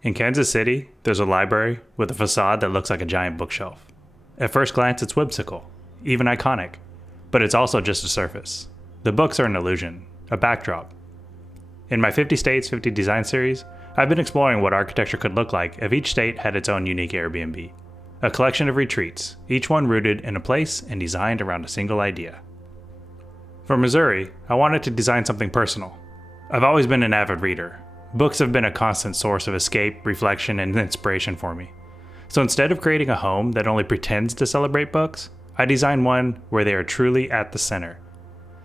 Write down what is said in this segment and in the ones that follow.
In Kansas City, there's a library with a facade that looks like a giant bookshelf. At first glance, it's whimsical, even iconic, but it's also just a surface. The books are an illusion, a backdrop. In my 50 States, 50 Design series, I've been exploring what architecture could look like if each state had its own unique Airbnb. A collection of retreats, each one rooted in a place and designed around a single idea. For Missouri, I wanted to design something personal. I've always been an avid reader. Books have been a constant source of escape, reflection, and inspiration for me. So instead of creating a home that only pretends to celebrate books, I designed one where they are truly at the center.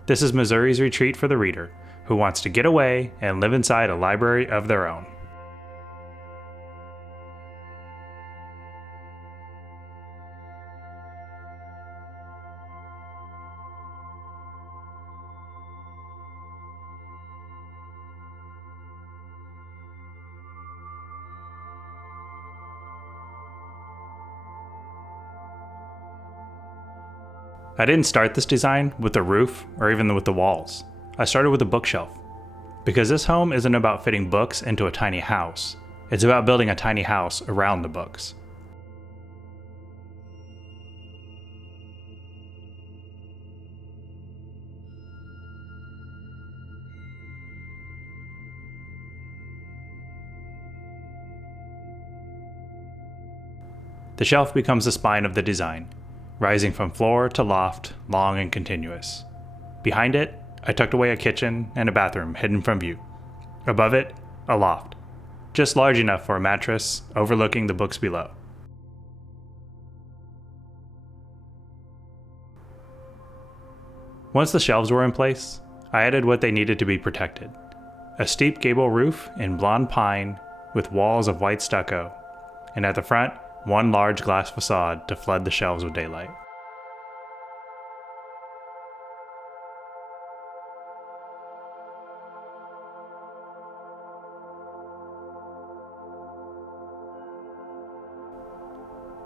This is Missouri's retreat for the reader, who wants to get away and live inside a library of their own. I didn't start this design with the roof or even with the walls. I started with a bookshelf. Because this home isn't about fitting books into a tiny house, it's about building a tiny house around the books. The shelf becomes the spine of the design, rising from floor to loft, long and continuous. Behind it, I tucked away a kitchen and a bathroom hidden from view. Above it, a loft, just large enough for a mattress overlooking the books below. Once the shelves were in place, I added what they needed to be protected. A steep gable roof in blonde pine with walls of white stucco, and at the front, one large glass facade to flood the shelves with daylight.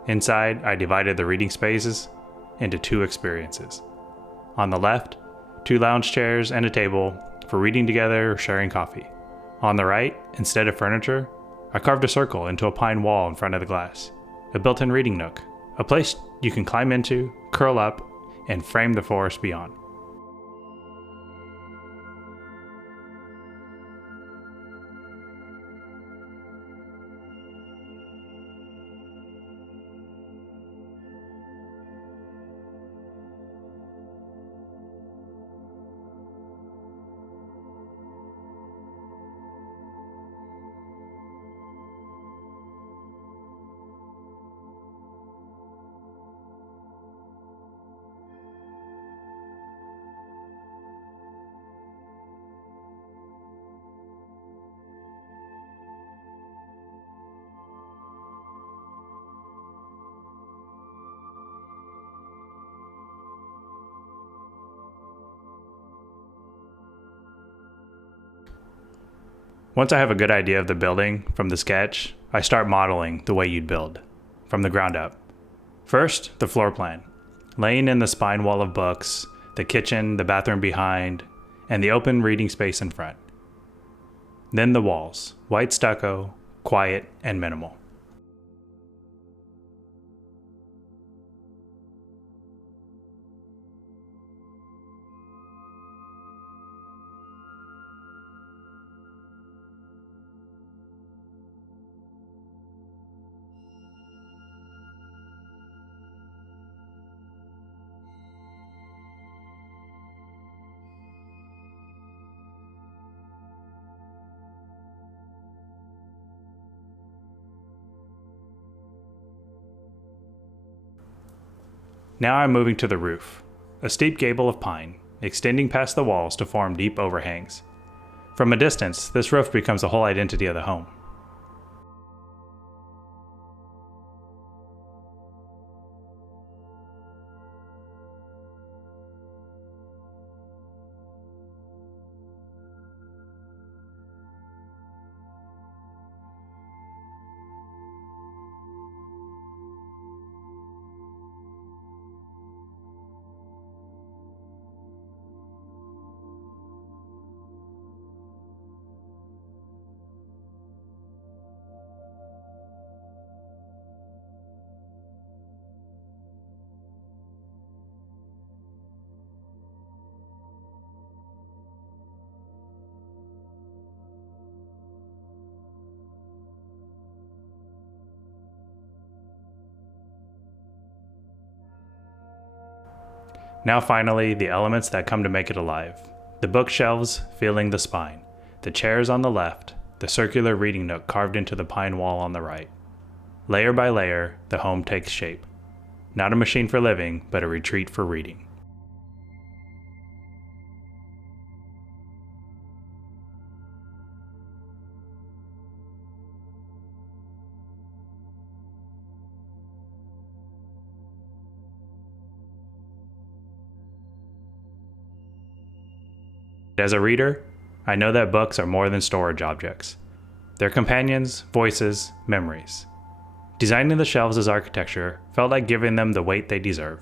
Inside, I divided the reading spaces into two experiences. On the left, 2 lounge chairs and a table for reading together or sharing coffee. On the right, instead of furniture, I carved a circle into a pine wall in front of the glass. A built-in reading nook, a place you can climb into, curl up, and frame the forest beyond. Once I have a good idea of the building from the sketch, I start modeling the way you'd build, from the ground up. First, the floor plan, laying in the spine wall of books, the kitchen, the bathroom behind, and the open reading space in front. Then the walls, white stucco, quiet, and minimal. Now I'm moving to the roof, a steep gable of pine, extending past the walls to form deep overhangs. From a distance, this roof becomes the whole identity of the home. Now finally, the elements that come to make it alive. The bookshelves filling the spine, the chairs on the left, the circular reading nook carved into the pine wall on the right. Layer by layer, the home takes shape. Not a machine for living, but a retreat for reading. As a reader, I know that books are more than storage objects. They're companions, voices, memories. Designing the shelves as architecture felt like giving them the weight they deserve.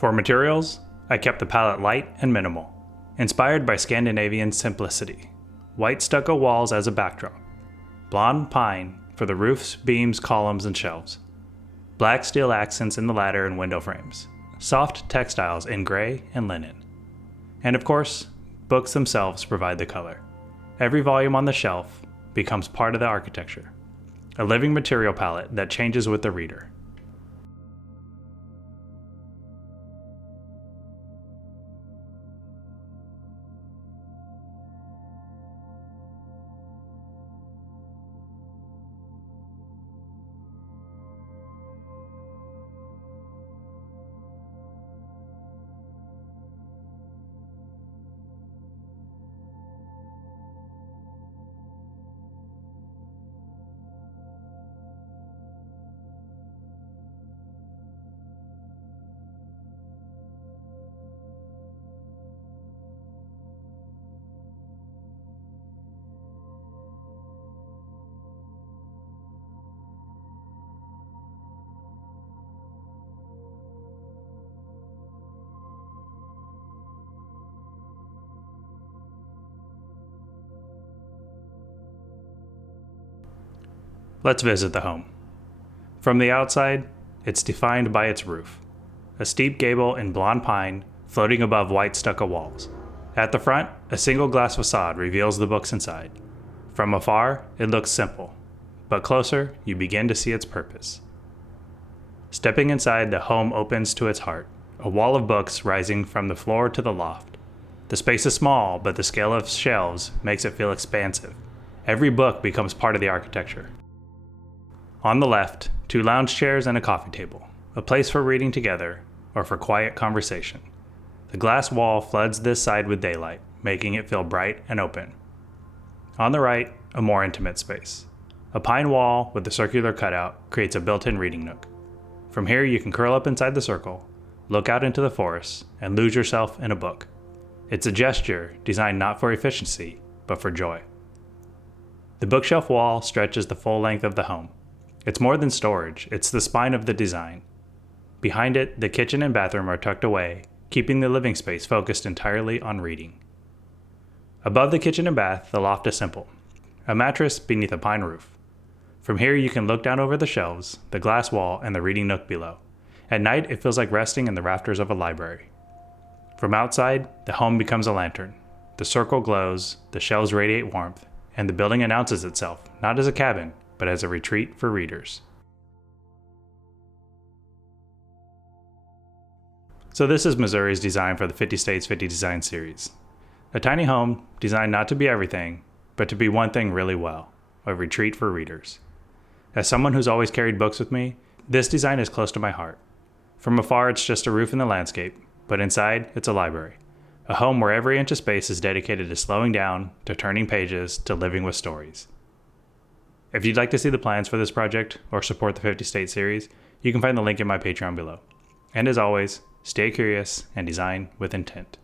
For materials, I kept the palette light and minimal, inspired by Scandinavian simplicity. White stucco walls as a backdrop, blonde pine for the roofs, beams, columns, and shelves, black steel accents in the ladder and window frames, soft textiles in gray and linen. And of course, books themselves provide the color. Every volume on the shelf becomes part of the architecture, a living material palette that changes with the reader. Let's visit the home. From the outside, it's defined by its roof, a steep gable in blonde pine floating above white stucco walls. At the front, a single glass facade reveals the books inside. From afar, it looks simple, but closer, you begin to see its purpose. Stepping inside, the home opens to its heart, a wall of books rising from the floor to the loft. The space is small, but the scale of shelves makes it feel expansive. Every book becomes part of the architecture. On the left, 2 lounge chairs and a coffee table, a place for reading together or for quiet conversation. The glass wall floods this side with daylight, making it feel bright and open. On the right, a more intimate space. A pine wall with a circular cutout creates a built-in reading nook. From here, you can curl up inside the circle, look out into the forest, and lose yourself in a book. It's a gesture designed not for efficiency, but for joy. The bookshelf wall stretches the full length of the home. It's more than storage, it's the spine of the design. Behind it, the kitchen and bathroom are tucked away, keeping the living space focused entirely on reading. Above the kitchen and bath, the loft is simple, a mattress beneath a pine roof. From here, you can look down over the shelves, the glass wall, and the reading nook below. At night, it feels like resting in the rafters of a library. From outside, the home becomes a lantern. The circle glows, the shelves radiate warmth, and the building announces itself, not as a cabin, but as a retreat for readers. So this is Missouri's design for the 50 States 50 Design series. A tiny home designed not to be everything, but to be one thing really well, a retreat for readers. As someone who's always carried books with me, this design is close to my heart. From afar, it's just a roof in the landscape, but inside, it's a library. A home where every inch of space is dedicated to slowing down, to turning pages, to living with stories. If you'd like to see the plans for this project or support the 50 State series, you can find the link in my Patreon below. And as always, stay curious and design with intent.